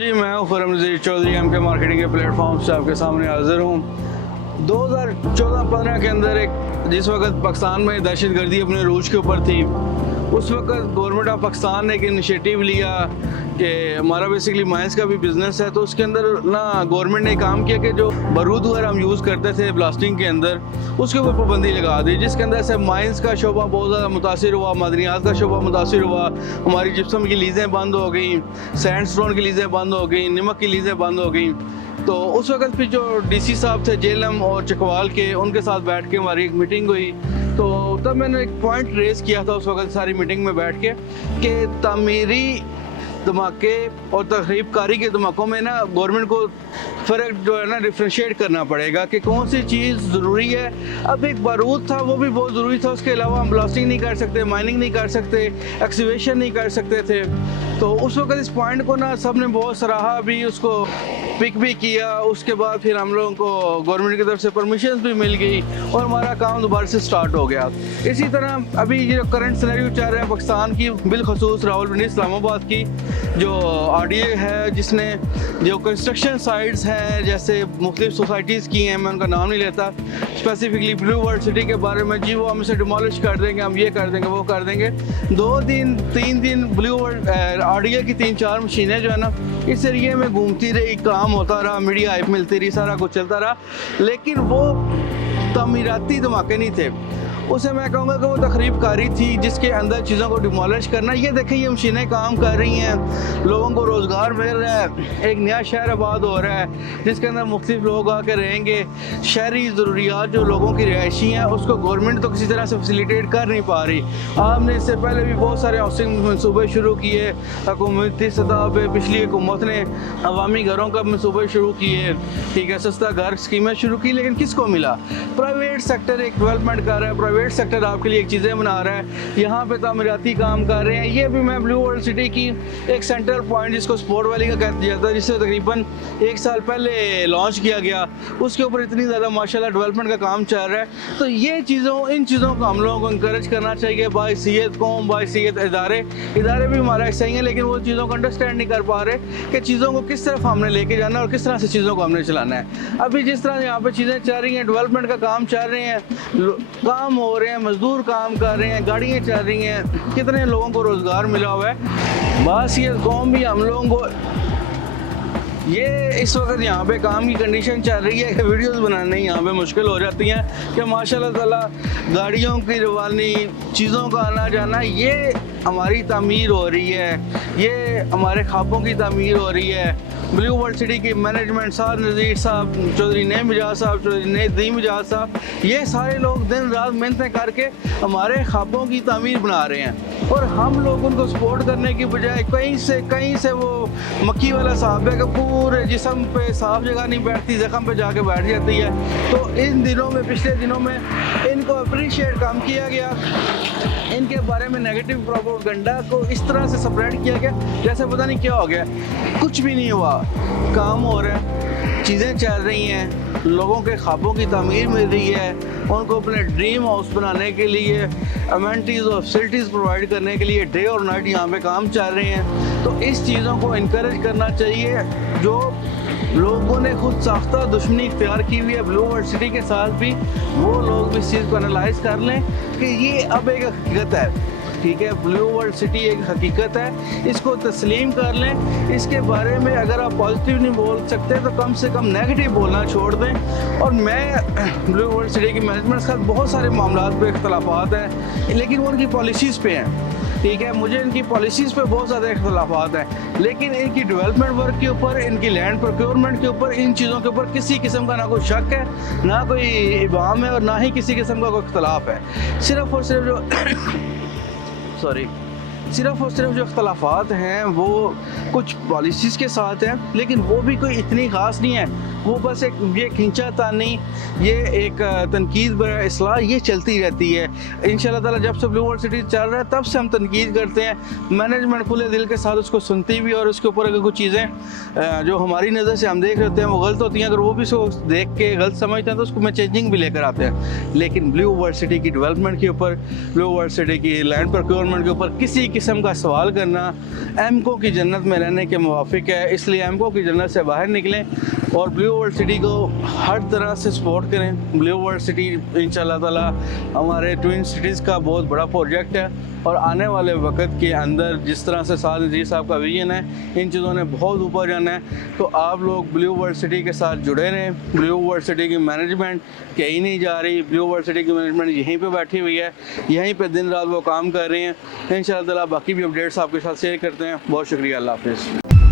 जी, मैं हूँ खुर्रम नज़ीर चौधरी, एम के मार्केटिंग के प्लेटफॉर्म से आपके सामने हाजिर हूँ। 2014-15 के अंदर जिस वक्त पाकिस्तान में दहशत गर्दी अपने रूज के ऊपर थी, उस वक्त गवर्नमेंट ऑफ पाकिस्तान ने एक इनिशिएटिव लिया कि हमारा बेसिकली माइंस का भी बिज़नेस है, तो उसके अंदर ना गवर्नमेंट ने काम किया कि जो बारूद वगैरह हम यूज़ करते थे ब्लास्टिंग के अंदर, उसके ऊपर पाबंदी लगा दी, जिसके अंदर से माइंस का शोबा बहुत ज़्यादा मुतासिर हुआ, मादनियात का शोबा मुतासिर हुआ, हमारी जिप्सम की लीज़ें बंद हो गई, सैंड स्टोन की लीज़ें बंद हो गई, नमक की लीज़ें बंद हो गई। तो उस वक्त फिर जो डीसी साहब थे जेलम और चकवाल के, उनके साथ बैठ के हमारी एक मीटिंग हुई। तो तब मैंने एक पॉइंट रेज़ किया था उस वक्त सारी मीटिंग में बैठ के कि तामीरी धमाके और तखरीबकारी के धमाकों में ना गवर्नमेंट को फ़र्क जो है ना डिफ्रेंशिएट करना पड़ेगा कि कौन सी चीज़ ज़रूरी है। अब एक बारूद था, वो भी बहुत ज़रूरी था, उसके अलावा हम ब्लास्टिंग नहीं कर सकते, माइनिंग नहीं कर सकते, एक्सकवेशन नहीं कर सकते थे। तो उस वक्त इस पॉइंट को ना सब ने बहुत सराहा भी, उसको पिक भी किया। उसके बाद फिर हम लोगों को गवर्नमेंट की तरफ से परमिशन भी मिल गई और हमारा काम दोबारा से स्टार्ट हो गया। इसी तरह अभी जो करंट सिनेरियो चल रहा है पाकिस्तान की, बिलखसूस रावलपिंडी इस्लामाबाद की जो RDA है, जिसने जो कंस्ट्रक्शन साइट्स हैं जैसे मुख्तलिफ सोसाइटीज़ की हैं, मैं उनका नाम नहीं लेता, स्पेसिफिकली ब्लू वर्ल्ड सिटी के बारे में, जी वो हम इसे डिमोलिश कर देंगे, हम ये कर देंगे, वो कर देंगे। 2 दिन 3 दिन ब्लू वर्ल्ड RDA की 3-4 मशीनें जो है ना इस एरिए में घूमती रही, काम होता रहा, मीडिया हाइप मिलती रही, सारा कुछ चलता रहा, लेकिन वो तमीराती धमाके नहीं थे। उसे मैं कहूँगा कि वो तखरीबकारी थी जिसके अंदर चीज़ों को डिमोलिश करना। ये देखें, ये मशीनें काम कर रही हैं, लोगों को रोज़गार मिल रहा है, एक नया शहर आबाद हो रहा है जिसके अंदर मुख्तलिफ लोग आके रहेंगे। शहरी ज़रूरियात जो लोगों की रिहायशी हैं उसको गवर्नमेंट तो किसी तरह से फैसिलिटेट कर नहीं पा रही। आपने इससे पहले भी बहुत सारे हाउसिंग मनसूबे शुरू किए हुकूमती सतह पर, पिछली हुकूमत ने अवामी घरों का मनसूबे शुरू किए, ठीक है, सस्ता घर स्कीमें शुरू की, लेकिन किसको मिला? प्राइवेट सेक्टर एक डेवलपमेंट कर रहा है, प्राइवेट सेक्टर आपके लिए एक चीज़ें बना रहा है, यहाँ पे तामीराती काम कर रहे हैं। ये भी मैं ब्लू वर्ल्ड सिटी की एक सेंट्रल पॉइंट जिसको स्पोर्ट वैली का कहते जाता है, जिसे तकरीबन 1 साल पहले लॉन्च किया गया, उसके ऊपर इतनी ज़्यादा माशाल्लाह डेवलपमेंट का काम चल रहा है। तो ये इन चीज़ों को हम लोगों को इंकरेज करना चाहिए। बाहसीयत कौम, बाहसीयत इदारे भी हमारा ऐसा ही है, लेकिन वो चीज़ों को अंडरस्टैंड नहीं कर पा रहे कि चीज़ों को किस तरफ हमने लेके जाना है और किस तरह से चीज़ों को हमने चलाना है। अभी जिस तरह यहाँ पे चीज़ें चल रही हैं, डेवलपमेंट का काम चल रहे हैं, काम हो रहे हैं, मजदूर काम कर रहे हैं, गाड़ियाँ चल रही हैं, कितने लोगों को रोज़गार मिला हुआ है। बाहसीयत कौम भी हम लोगों को ये इस वक्त यहाँ पे काम की कंडीशन चल रही है कि वीडियोस बनाने यहाँ पे मुश्किल हो जाती हैं कि माशाल्लाह ताला गाड़ियों की रवानी, चीज़ों का आना जाना, ये हमारी तामीर हो रही है, ये हमारे ख्वाबों की तामीर हो रही है। ब्लू वर्ल्ड सिटी की मैनेजमेंट, साद नज़ीर साहब, चौधरी नईम मिजाज साहब, चौधरी नईम मिजाज साहब, ये सारे लोग दिन रात मेहनतें करके हमारे ख्वाबों की तामीर बना रहे हैं और हम लोग उनको सपोर्ट करने की बजाय कहीं से वो मक्खी वाला साहब है कि पूरे जिस्म पे साफ जगह नहीं बैठती, ज़ख्म पे जाके बैठ जाती है। तो इन दिनों में, पिछले दिनों में इनको अप्रिशिएट कम किया गया, इनके बारे में नेगेटिव प्रोपेगेंडा को इस तरह से स्प्रेड किया गया जैसे पता नहीं क्या हो गया। कुछ भी नहीं हुआ, काम हो रहा है, चीज़ें चल रही हैं, लोगों के ख्वाबों की तामीर मिल रही है, उनको अपने ड्रीम हाउस बनाने के लिए अमेनिटीज़ और फैसिलिटीज़ प्रोवाइड करने के लिए डे और नाइट यहाँ पे काम चल रहे हैं। तो इस चीज़ों को इनकरेज करना चाहिए। जो लोगों ने खुद साख्ता दुश्मनी इख्तियार की हुई है ब्लू वर्ल्ड सिटी के साथ भी, वो लोग भी इस चीज़ को एनालाइज कर लें कि ये अब एक हकीकत है, ठीक है, ब्लू वर्ल्ड सिटी एक हकीकत है, इसको तस्लीम कर लें। इसके बारे में अगर आप पॉजिटिव नहीं बोल सकते तो कम से कम नेगेटिव बोलना छोड़ दें। और मैं ब्लू वर्ल्ड सिटी की मैनेजमेंट के साथ बहुत सारे मामला पे इख्तलाफात हैं, लेकिन वो उनकी पॉलिसीज़ पे हैं, ठीक है, मुझे इनकी पॉलिसीज़ पे बहुत ज़्यादा इख्तलाफात हैं, लेकिन इनकी डेवलपमेंट वर्क के ऊपर, इनकी लैंड प्रोक्योरमेंट के ऊपर, इन चीज़ों के ऊपर किसी किस्म का ना कोई शक है, ना कोई इबाम है और ना ही किसी किस्म का कोई इख्तलाफ है। सिर्फ़ और सिर्फ जो इख्तलाफात हैं वो कुछ पॉलिसीज़ के साथ हैं, लेकिन वो भी कोई इतनी ख़ास नहीं है। वो बस एक ये खींचा तानी, ये एक तनकीद बर इस्लाह ये चलती रहती है। इंशाल्लाह ताला जब से ब्लू वर्ल्ड सिटी चल रहा है तब से हम तनकीद करते हैं, मैनेजमेंट खुले दिल के साथ उसको सुनती भी, और उसके ऊपर अगर कुछ चीज़ें जो हमारी नज़र से हम देख रहे होते हैं वो गलत होती हैं, अगर वो भी उसको देख के गलत समझते हैं तो उसको मैं चेंजिंग भी लेकर आते हैं। लेकिन ब्लू वर्ल्ड सिटी की डेवलपमेंट के ऊपर, ब्लू वर्ल्ड सिटी की लैंड प्रोक्योरमेंट के ऊपर किसी किस्म का सवाल करना एमको की जन्नत में रहने के मुवाफिक है। इसलिए एमको की जन्नत से बाहर निकलें और ब्लू वर्ल्ड सिटी को हर तरह से सपोर्ट करें। ब्लू वर्ल्ड सिटी इंशाल्लाह ताला हमारे ट्विन सिटीज़ का बहुत बड़ा प्रोजेक्ट है, और आने वाले वक्त के अंदर जिस तरह से साद नज़ीर साहब का विजन है, इन चीज़ों ने बहुत ऊपर जाना है। तो आप लोग ब्लू वर्ल्ड सिटी के साथ जुड़े रहें। ब्लू वर्ल्ड सिटी की मैनेजमेंट कहीं नहीं जा रही, ब्लू वर्ल्ड सिटी की मैनेजमेंट यहीं पे बैठी हुई है, यहीं पे दिन रात वो काम कर रही हैं। इंशाल्लाह ताला बाकी भी अपडेट्स आपके साथ शेयर करते हैं। बहुत शुक्रिया, अल्लाह हाफ़िज़।